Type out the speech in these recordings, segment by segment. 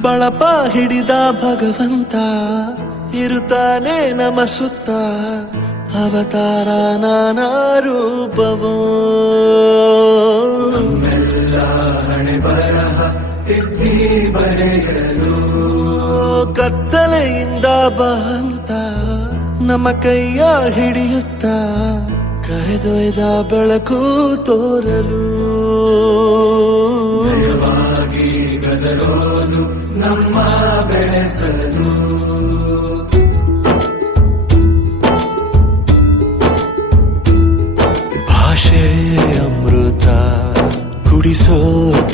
ಬಳಪ ಹಿಡಿದ ಭಗವಂತ ಇರುತ್ತಾನೆ ನಮ ಸುತ್ತ ಅವತಾರ ನಾನಾ ರೂಪವೋ ಹಣೆ ಬರಹ ತಿದ್ದಿ ಬರೆಯಲು ಕತ್ತಲೆಯಿಂದ ಬಂತ ನಮ್ಮ ಕೈಯ ಹಿಡಿಯುತ್ತ ಕರೆದೊಯ್ದ ಬೆಳಕು ತೋರಲು ಗದರೋದು ನಮ್ಮ ಬೆಳೆಸಲು ಭಾಷೆ ಅಮೃತ ಕುಡಿಸೋ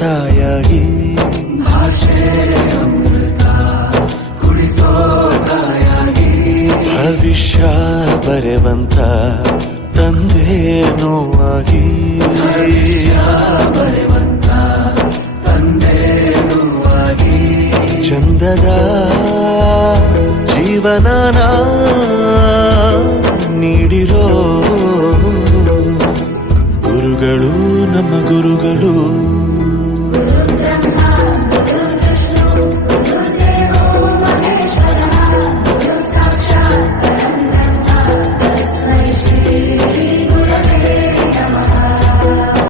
ತಾಯಾಗಿ ಭಾಷೆ ಅಮೃತ ಕುಡಿಸೋ ತಾಯಾಗಿ ಭವಿಷ್ಯ ಬರೆವಂತ ತಂದೆನೂ ಆಗಿ ಬರೆವಂತ ತಂದೆನೂ ಆಗಿ ಚಂದದ ಜೀವನನ ನೀಡಿರೋ